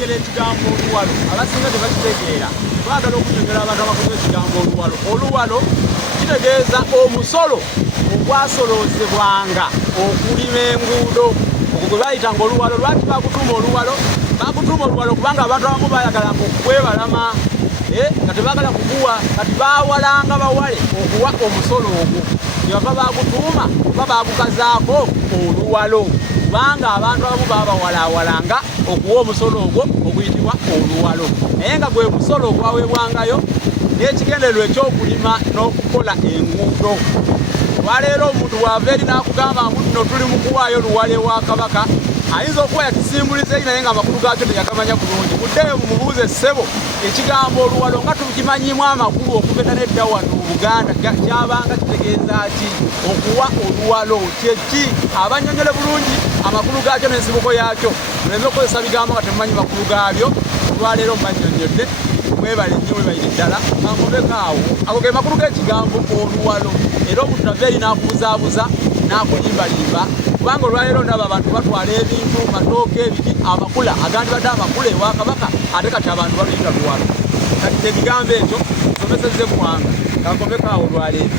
okwogera ekigambo oluwalo abasinga tebakitegeera twagala okunyonyola abantu abakoze ekigambo oluwalo. Oluwalo kitegeeza omusolo ogwasoloozebwanga okulima enguudo. Ogwo gwe bayitanga oluwalo. Lwaki bakutuuma oluwalo? Bakutuuma oluwalo kubanga abantu abamu bayagalanga okwebalama nga tebagala kuguwa, kati bawalanga bawale okuwa omusolo ogwo. Kyebava bagutuuma oba bagukazaako oluwalo kubanga abantu abamu babawalawalanga okuwa omusolo ogwo oguyitibwa oluwalo. Naye nga gwe musolo ogwaweebwangayo n'ekigendererwa ekyokulima n'okukola enguudo. Olwaleero omuntu bw'ava eri n'akugamba nno tuli mu kuwaayo luwalo ewa Kabaka, ayinza okuba yakisimbuliza naye nga amakulu gaakyo teyagamanya bulungi. Muddeyo mumubuuze ssebo ekigambo oluwalo nga tukimanyimu amakulu okuva edda n'edda wano mu Buganda kyabanga kitegeeza ki? Okuwa oluwalo kye ki? Abannyonnyole bulungi amakulu gaakyo n'ensibuko yaakyo, muleme okukozesa bigambo nga temumanyi makulu gaabyo. Olwaleero mbannyonnyodde, mwebale nnyo webayire ddala angobekaawo. Ago ge makulu g'ekigambo oluwalo. Era omuntu ava eri n'akubuzaabuza n'akulimbalimba kubanga olwaleero ndaba abantu batwala ebintu matooke ebiki amakula agandibadde amakula ewa Kabaka ate kati abantu baluyita luwalo. Kati ebigambo ekyo nsomesezze ggwanga. Angobekaawo olwaleero.